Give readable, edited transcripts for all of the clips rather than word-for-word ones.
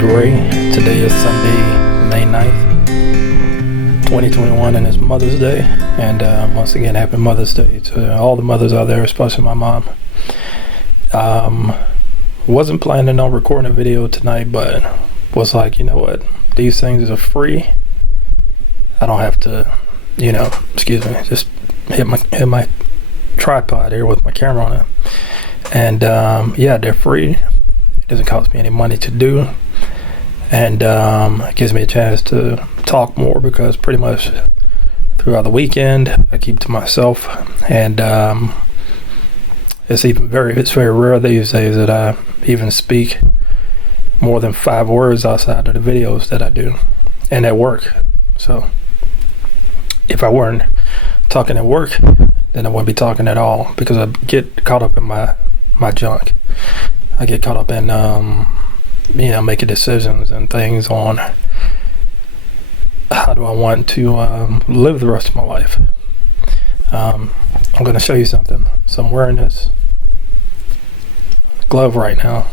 is Ray. Today is Sunday, May 9th, 2021, and it's Mother's Day. And once again, happy Mother's Day to all the mothers out there, especially my mom. Wasn't planning on recording a video tonight, but was like, you know what? These things are free. I don't have to, just hit my tripod here with my camera on it. And they're free. It doesn't cost me any money to do, and it gives me a chance to talk more, because pretty much throughout the weekend I keep to myself, and it's very rare these days that I even speak more than 5 words outside of the videos that I do and at work. So if I weren't talking at work, then I wouldn't be talking at all, because I get caught up in my junk. I get caught up in making decisions and things on how do I want to live the rest of my life. I'm going to show you something. So I'm wearing this glove right now.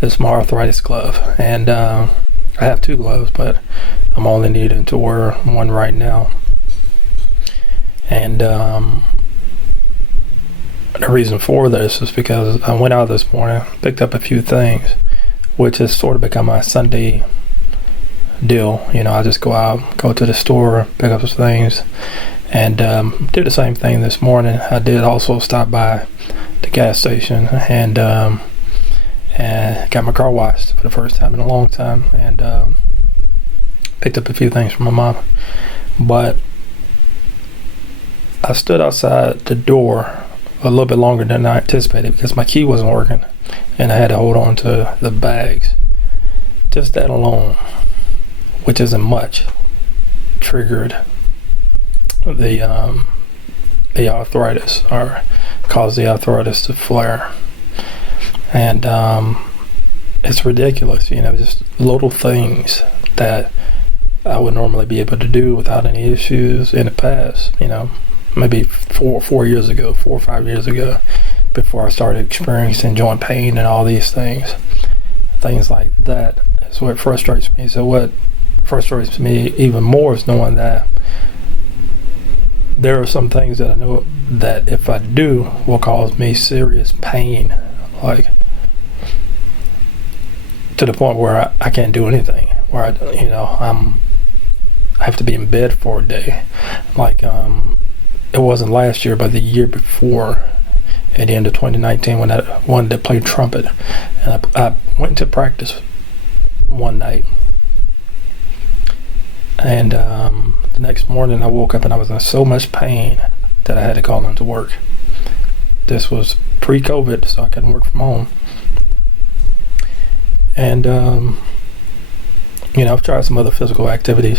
It's my arthritis glove, and I have 2 gloves, but I'm only needing to wear one right now. And the reason for this is because I went out this morning, picked up a few things, which has sort of become my Sunday deal. I just go out, go to the store, pick up some things, and did the same thing this morning. I did also stop by the gas station and got my car washed for the first time in a long time, and picked up a few things from my mom. But I stood outside the door a little bit longer than I anticipated, because my key wasn't working and I had to hold on to the bags. Just that alone, which isn't much, triggered the arthritis, or caused the arthritis to flare. And it's ridiculous, just little things that I would normally be able to do without any issues in the past, maybe 4 or 5 years ago, before I started experiencing joint pain and all these things like that. Is what frustrates me. So what frustrates me even more is knowing that there are some things that I know that if I do will cause me serious pain, like to the point where I can't do anything, where I have to be in bed for a day. Like it wasn't last year, but the year before, at the end of 2019, when I wanted to play trumpet, and I went to practice one night, and the next morning I woke up and I was in so much pain that I had to call into work. This was pre-COVID, so I couldn't work from home. And I've tried some other physical activities,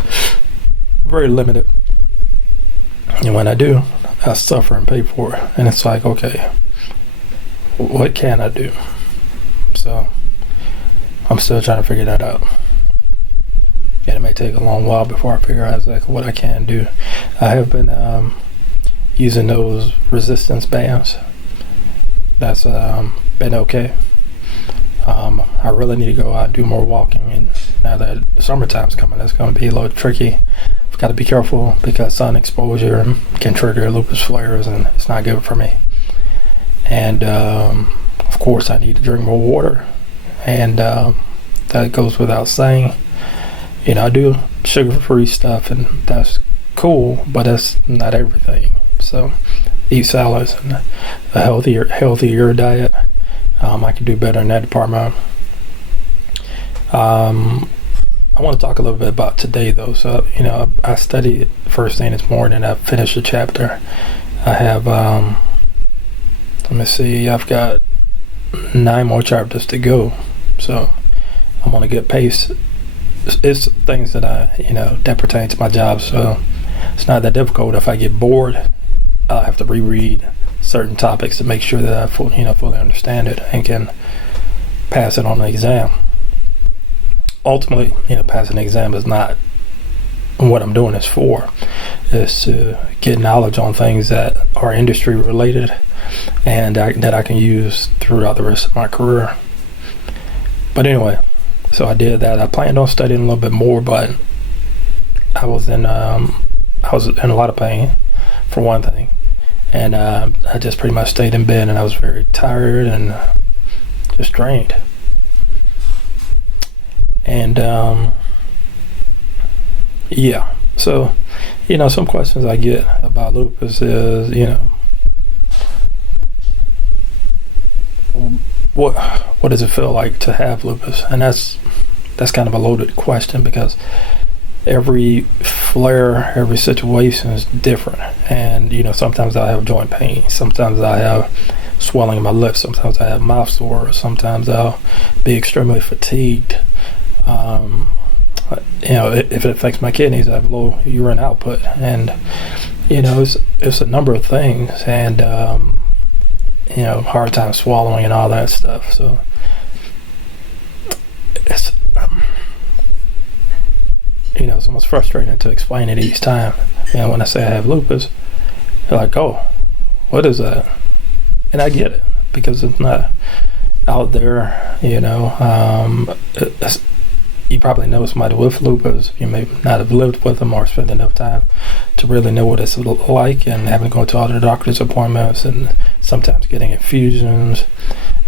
very limited. And when I do, I suffer and pay for it. And it's like, okay, what can I do? So I'm still trying to figure that out. And it may take a long while before I figure out exactly what I can do. I have been using those resistance bands. That's been okay. I really need to go out and do more walking, and now that summertime's coming, that's going to be a little tricky. I've got to be careful, because sun exposure can trigger lupus flares, and it's not good for me. And of course I need to drink more water, and that goes without saying. I do sugar-free stuff, and that's cool, but that's not everything. So eat salads and a healthier diet. I can do better in that department. I want to talk a little bit about today, though. So, I studied first thing this morning. I finished a chapter. I have, I've got 9 more chapters to go. So I'm on a good pace. It's things that that pertain to my job. So it's not that difficult. If I get bored, I'll have to reread certain topics to make sure that I fully understand it and can pass it on the exam. Ultimately, passing the exam is not what I'm doing this for. Is to get knowledge on things that are industry related and that I can use throughout the rest of my career. But anyway, So I did that. I planned on studying a little bit more, but I was in a lot of pain, for one thing, and I just pretty much stayed in bed, and I was very tired and just drained. And yeah, so some questions I get about lupus is, what does it feel like to have lupus? And that's kind of a loaded question, because every flare, every situation is different. And sometimes I have joint pain, sometimes I have swelling in my lips, sometimes I have mouth sore, sometimes I'll be extremely fatigued. If it affects my kidneys, I have low urine output, and it's a number of things, and hard time swallowing and all that stuff. So it's it's almost frustrating to explain it each time. When I say I have lupus, they're like, "Oh, what is that?" And I get it, because it's not out there. You probably know somebody with lupus. You may not have lived with them or spent enough time to really know what it's like, and having to go to all the doctor's appointments, and sometimes getting infusions,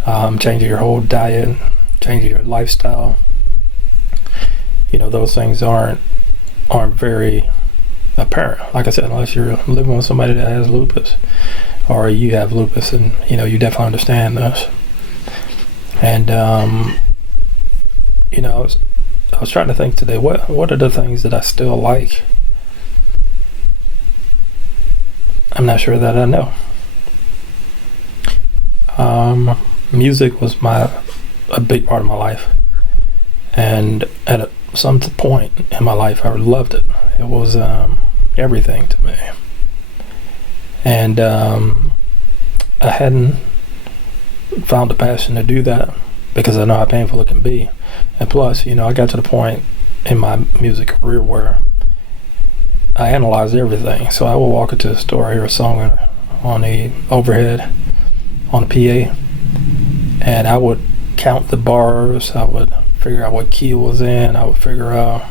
changing your whole diet, changing your lifestyle. Those things aren't very apparent. Like I said, unless you're living with somebody that has lupus, or you have lupus, and you definitely understand this. And I was trying to think today, what are the things that I still like? I'm not sure that I know. Music was a big part of my life, and at some point in my life, I loved it. It was everything to me, and I hadn't found a passion to do that, because I know how painful it can be. And plus, I got to the point in my music career where I analyzed everything. So I would walk into the store, hear a song on the overhead, on the PA, and I would count the bars. I would figure out what key it was in. I would figure out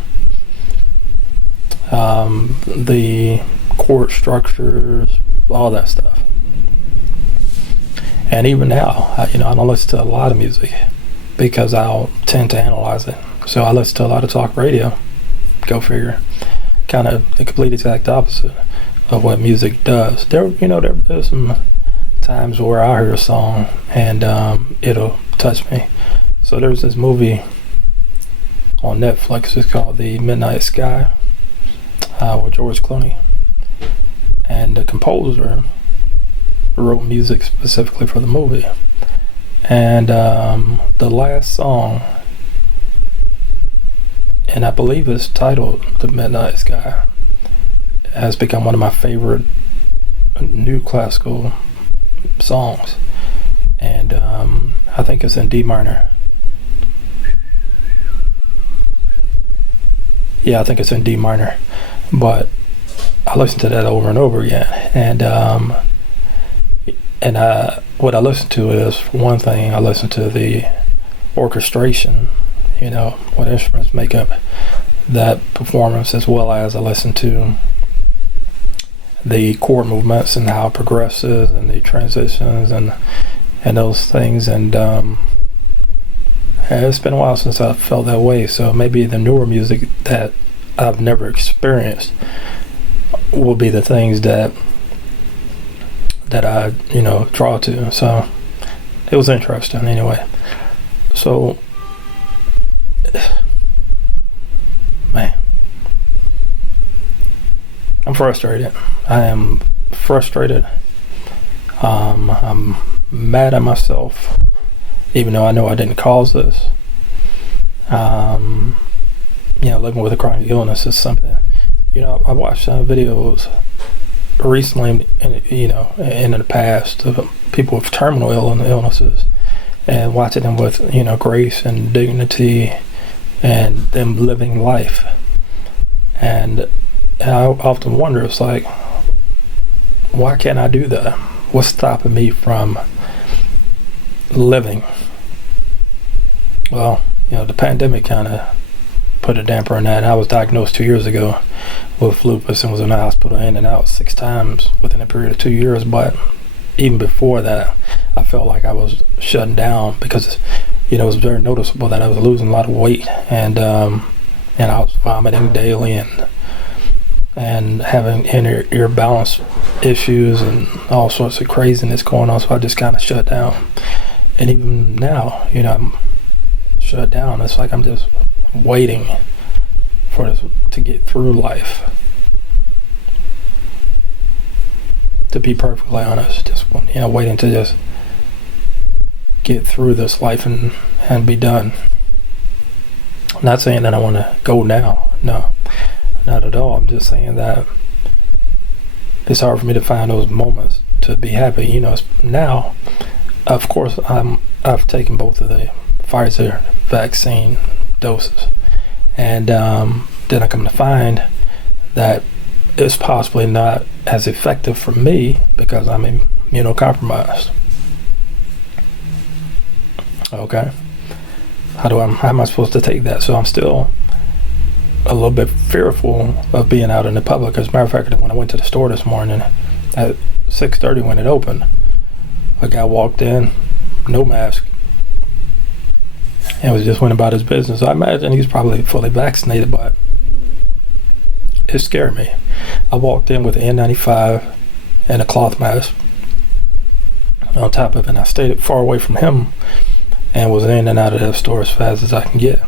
the chord structures, all that stuff. And even now, I don't listen to a lot of music, because I'll tend to analyze it. So I listen to a lot of talk radio. Go figure. Kind of the complete exact opposite of what music does. There's some times where I hear a song and it'll touch me. So there's this movie on Netflix. It's called The Midnight Sky, with George Clooney. And the composer wrote music specifically for the movie. And the last song, and I believe it's titled The Midnight Sky, has become one of my favorite new classical songs. And I think it's in D minor. Yeah, I think it's in D minor. But I listened to that over and over again. And what I listen to is, for one thing, I listen to the orchestration, what instruments make up that performance, as well as I listen to the chord movements and how it progresses, and the transitions and those things. And it's been a while since I felt that way, so maybe the newer music that I've never experienced will be the things that I draw to. So it was interesting anyway. So man, I'm frustrated. I am frustrated. I'm mad at myself, even though I know I didn't cause this. Living with a chronic illness is something. I watched videos recently, in the past, of people with terminal illnesses, and watching them with grace and dignity, and them living life. And I often wonder, it's like, why can't I do that? What's stopping me from living? Well, the pandemic kind of put a damper on that. I was diagnosed 2 years ago with lupus and was in the hospital in and out 6 times within a period of 2 years. But even before that, I felt like I was shutting down because, it was very noticeable that I was losing a lot of weight, and I was vomiting daily and having inner ear balance issues and all sorts of craziness going on. So I just kind of shut down. And even now, I'm shut down. It's like I'm just waiting for this to get through life. To be perfectly honest, just waiting to just get through this life and be done. I'm not saying that I want to go now. No, not at all. I'm just saying that it's hard for me to find those moments to be happy. Now, of course, I've taken both of the Pfizer vaccine doses, and then I come to find that it's possibly not as effective for me because I'm immunocompromised. Okay, how am I supposed to take that? So I'm still a little bit fearful of being out in the public. As a matter of fact, when I went to the store this morning at 6:30 when it opened, a guy walked in, no mask, and was just went about his business. I imagine he's probably fully vaccinated, but it scared me. I walked in with an N95 and a cloth mask on top of it, and I stayed far away from him and was in and out of that store as fast as I can get.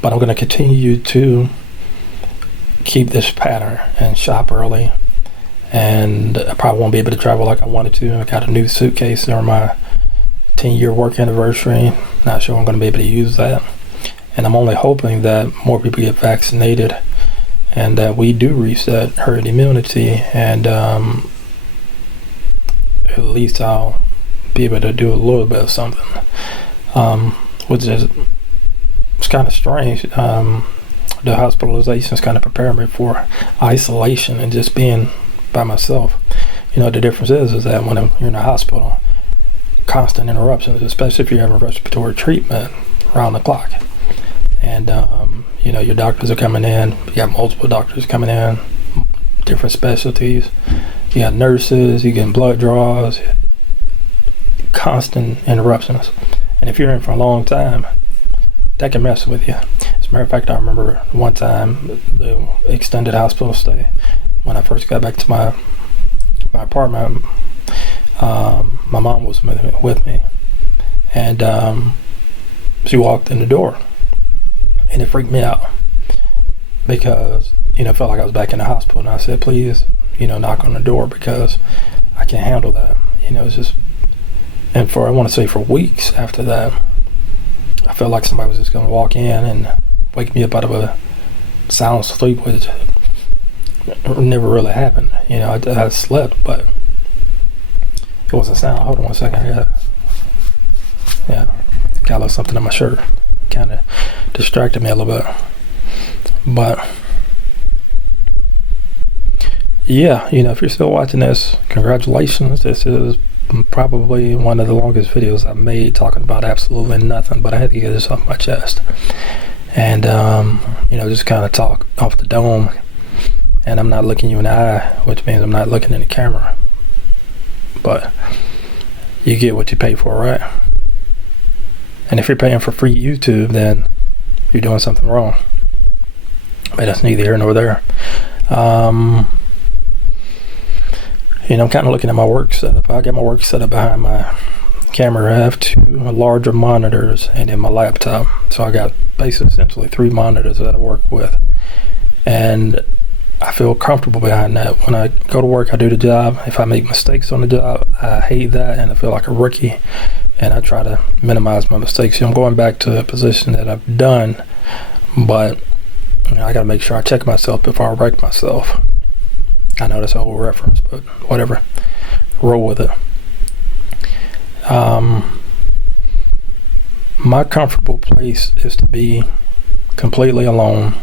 But I'm going to continue to keep this pattern and shop early, and I probably won't be able to travel like I wanted to. I got a new suitcase during my 10-year work anniversary. Not sure I'm going to be able to use that, and I'm only hoping that more people get vaccinated and that we do reach that herd immunity, and at least I'll be able to do a little bit of something, which is it's kind of strange. The hospitalizations kind of prepare me for isolation and just being by myself. The difference is that when you're in a hospital, constant interruptions, especially if you're having respiratory treatment around the clock, and your doctors are coming in. You got multiple doctors coming in, different specialties. You got nurses, you get blood draws, constant interruptions. And if you're in for a long time, that can mess with you. As a matter of fact, I remember one time the extended hospital stay when I first got back to my apartment. My mom was with me, and she walked in the door, and it freaked me out because it felt like I was back in the hospital. And I said, please, knock on the door because I can't handle that. It's just, and I want to say for weeks after that, I felt like somebody was just going to walk in and wake me up out of a sound sleep, which never really happened. I slept, but it wasn't sound. Hold on one second. Got a little something on my shirt. Kind of distracted me a little bit. But yeah, if you're still watching this, congratulations. This is probably one of the longest videos I've made talking about absolutely nothing, but I had to get this off my chest and just kind of talk off the dome. And I'm not looking you in the eye, which means I'm not looking in the camera, but you get what you pay for, right? And if you're paying for free YouTube, then you're doing something wrong, but that's neither here nor there. I'm kind of looking at my work setup. I got my work setup behind my camera. I have 2 larger monitors and then my laptop. So I got basically essentially 3 monitors that I work with. And I feel comfortable behind that. When I go to work, I do the job. If I make mistakes on the job, I hate that and I feel like a rookie. And I try to minimize my mistakes. I'm going back to a position that I've done, but I got to make sure I check myself before I wreck myself. I know that's an old reference, but whatever. Roll with it. My comfortable place is to be completely alone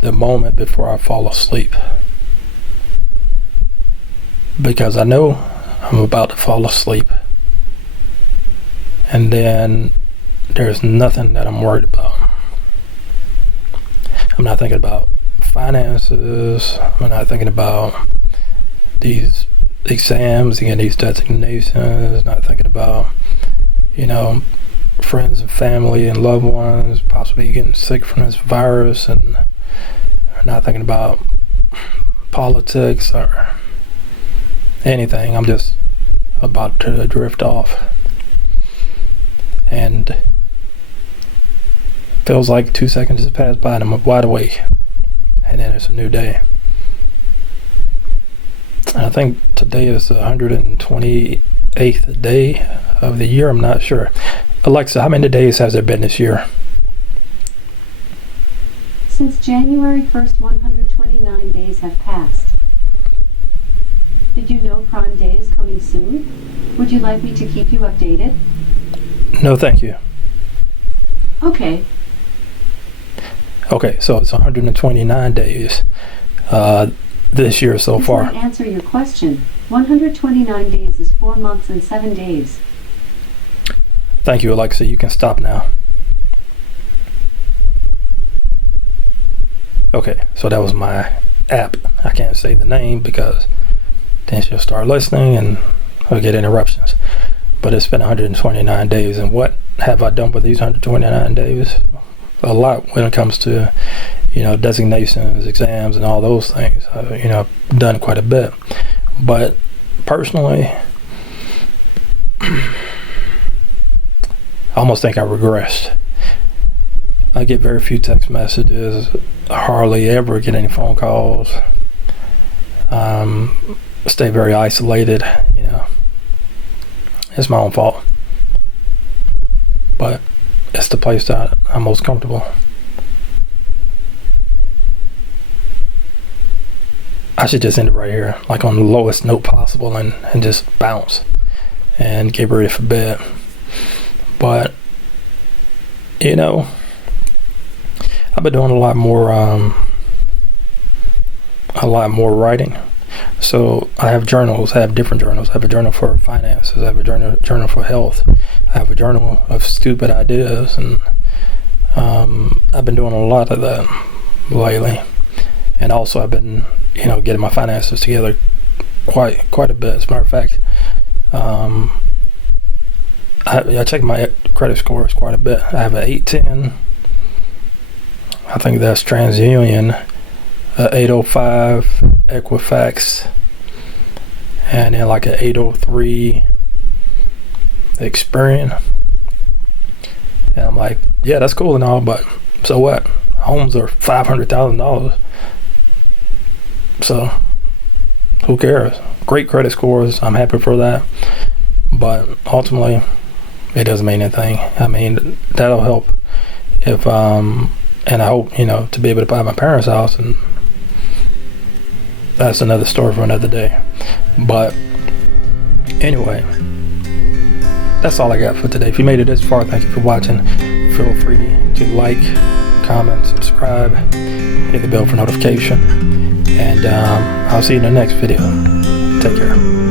the moment before I fall asleep, because I know I'm about to fall asleep, and then there's nothing that I'm worried about. I'm not thinking about finances. I'm not thinking about these exams and these designations. Not thinking about, friends and family and loved ones possibly getting sick from this virus, and not thinking about politics or anything. I'm just about to drift off, and feels like 2 seconds just passed by and I'm wide awake, and then it's a new day. And I think today is the 128th day of the year. I'm not sure. Alexa, how many days has there been this year? Since January 1st, 129 days have passed. Did you know Prime Day is coming soon? Would you like me to keep you updated? No, thank you. Okay. Okay, so it's 129 days this year so far. To answer your question, 129 days is 4 months and 7 days. Thank you, Alexa. You can stop now. Okay, so that was my app. I can't say the name because then she'll start listening and I'll get interruptions. But it's been 129 days, and what have I done with these 129 days? A lot when it comes to, designations, exams, and all those things. I've done quite a bit. But personally, I almost think I regressed. I get very few text messages, hardly ever get any phone calls. Stay very isolated, It's my own fault. But it's the place that I'm most comfortable. I should just end it right here, like on the lowest note possible, and just bounce and get ready for bed. But I've been doing a lot more writing. So I have journals. I have different journals. I have a journal for finances. I have a journal for health. I have a journal of stupid ideas, and I've been doing a lot of that lately. And also I've been, getting my finances together quite a bit. As a matter of fact, I check my credit scores quite a bit. I have an 810. I think that's TransUnion, 805 Equifax, and then like an 803 Experian. And I'm like, yeah, that's cool and all, but so what? Homes are $500,000. So who cares? Great credit scores. I'm happy for that. But ultimately, it doesn't mean anything. I mean, that'll help if, and I hope, to be able to buy my parents' house, and that's another story for another day. But anyway, that's all I got for today. If you made it this far, thank you for watching. Feel free to like, comment, subscribe, hit the bell for notification, and I'll see you in the next video. Take care.